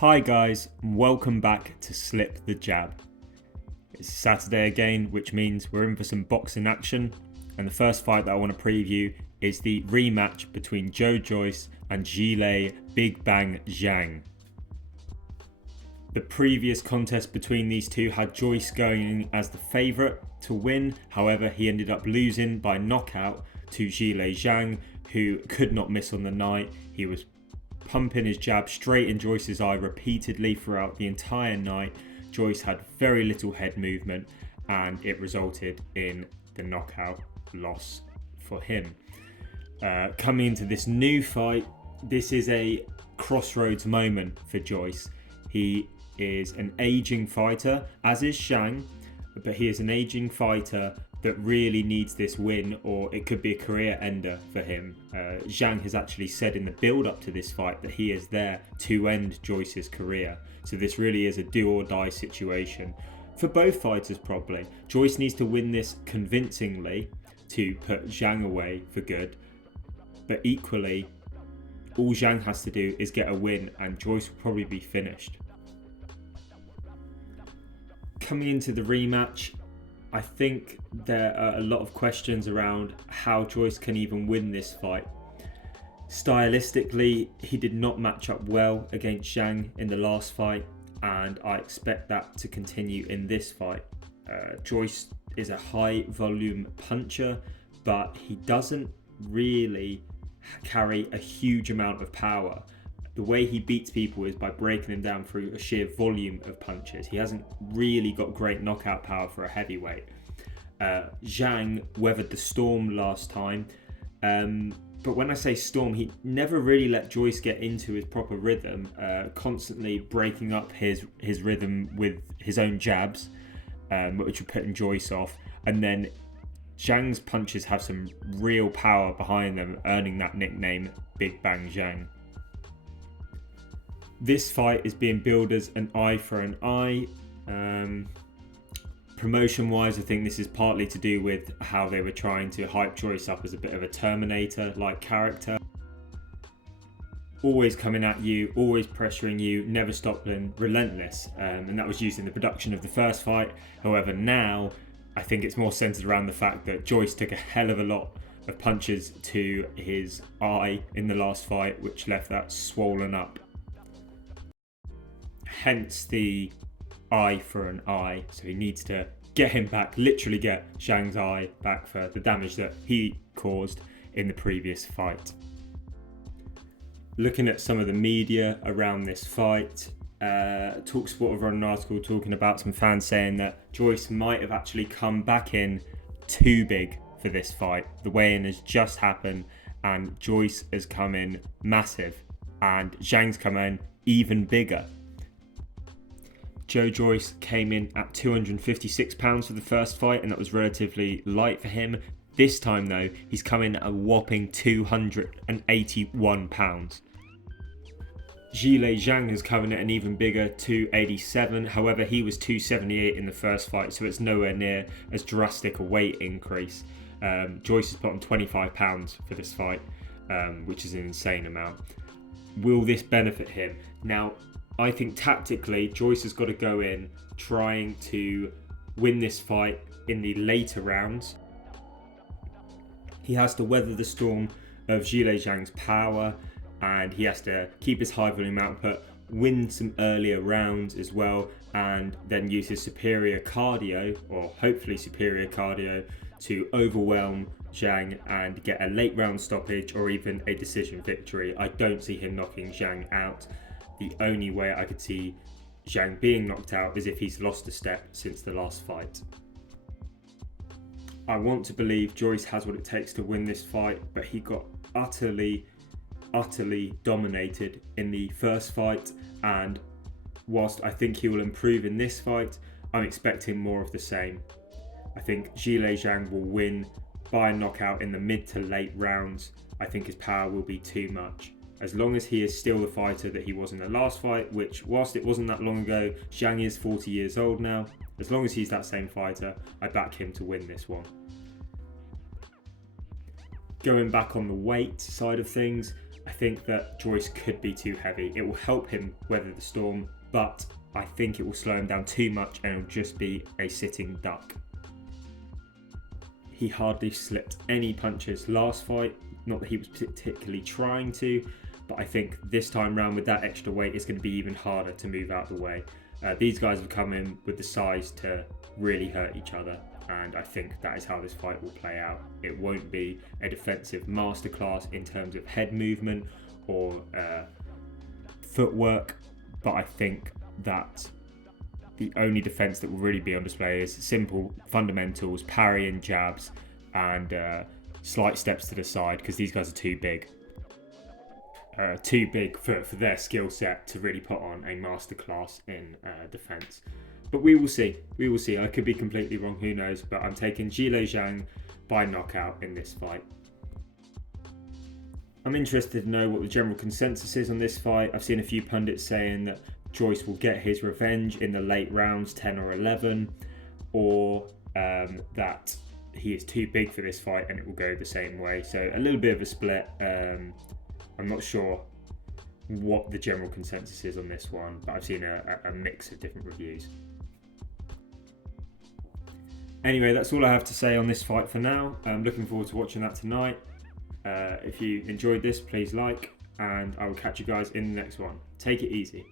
Hi guys, and welcome back to Slip the Jab. It's Saturday again, which means we're in for some boxing action, and the first fight that I want to preview is the rematch between Joyce and Zhilei Big Bang Zhang. The previous contest between these two had Joyce going as the favourite to win, however he ended up losing by knockout to Zhilei Zhang, who could not miss on the night. He was pumping his jab straight in Joyce's eye repeatedly throughout the entire night. Joyce had very little head movement and it resulted in the knockout loss for him. Coming into this new fight, this is a crossroads moment for Joyce. He is an aging fighter, as is Zhang, but he is an aging fighter that really needs this win, or it could be a career ender for him. Zhang has actually said in the build up to this fight that he is there to end Joyce's career. So this really is a do or die situation for both fighters probably. Joyce needs to win this convincingly to put Zhang away for good. But equally, all Zhang has to do is get a win and Joyce will probably be finished. Coming into the rematch, I think there are a lot of questions around how Joyce can even win this fight. Stylistically, he did not match up well against Zhang in the last fight, and I expect that to continue in this fight. Joyce is a high volume puncher, but he doesn't really carry a huge amount of power. The way he beats people is by breaking them down through a sheer volume of punches. He hasn't really got great knockout power for a heavyweight. Zhang weathered the storm last time, but when I say storm, he never really let Joyce get into his proper rhythm, constantly breaking up his rhythm with his own jabs, which were putting Joyce off. And then Zhang's punches have some real power behind them, earning that nickname Big Bang Zhang. This fight is being billed as an eye for an eye. Promotion wise, I think this is partly to do with how they were trying to hype Joyce up as a bit of a Terminator like character. Always coming at you, always pressuring you, never stopping, relentless. And that was used in the production of the first fight. However, now I think it's more centered around the fact that Joyce took a hell of a lot of punches to his eye in the last fight, which left that swollen up. Hence the eye for an eye. So he needs to get him back, literally get Zhang's eye back for the damage that he caused in the previous fight. Looking at some of the media around this fight, TalkSport have run an article talking about some fans saying that Joyce might have actually come back in too big for this fight. The weigh-in has just happened and Joyce has come in massive and Zhang's come in even bigger. Joyce came in at 256 pounds for the first fight, and that was relatively light for him. This time though, he's come in at a whopping 281 pounds. Zhilei Zhang has come in at an even bigger 287. However, he was 278 in the first fight, so it's nowhere near as drastic a weight increase. Joyce has put on 25 pounds for this fight, which is an insane amount. Will this benefit him? Now, I think tactically, Joyce has got to go in trying to win this fight in the later rounds. He has to weather the storm of Zhilei Zhang's power and he has to keep his high volume output, win some earlier rounds as well, and then use his superior cardio, or hopefully superior cardio, to overwhelm Zhang and get a late round stoppage or even a decision victory. I don't see him knocking Zhang out. The only way I could see Zhang being knocked out is if he's lost a step since the last fight. I want to believe Joyce has what it takes to win this fight, but he got utterly dominated in the first fight, and whilst I think he will improve in this fight, I'm expecting more of the same. I think Zhilei Zhang will win by a knockout in the mid to late rounds. I think his power will be too much. As long as he is still the fighter that he was in the last fight, which whilst it wasn't that long ago, Zhang is 40 years old now. As long as he's that same fighter, I back him to win this one. Going back on the weight side of things, I think that Joyce could be too heavy. It will help him weather the storm, but I think it will slow him down too much and it'll just be a sitting duck. He hardly slipped any punches last fight, not that he was particularly trying to, but I think this time round with that extra weight it's going to be even harder to move out the way. These guys have come in with the size to really hurt each other, and I think that is how this fight will play out. It won't be a defensive masterclass in terms of head movement or footwork, but I think that the only defense that will really be on display is simple fundamentals, parrying jabs, and slight steps to the side, because these guys are too big. For their skill set to really put on a masterclass in defense. But we will see. We will see. I could be completely wrong, who knows, but I'm taking Zhilei Zhang by knockout in this fight. I'm interested to know what the general consensus is on this fight. I've seen a few pundits saying that Joyce will get his revenge in the late rounds, 10 or 11, or that he is too big for this fight and it will go the same way. So a little bit of a split. I'm not sure what the general consensus is on this one, but I've seen a mix of different reviews. Anyway, that's all I have to say on this fight for now. I'm looking forward to watching that tonight. If you enjoyed this, please like, and I will catch you guys in the next one. Take it easy.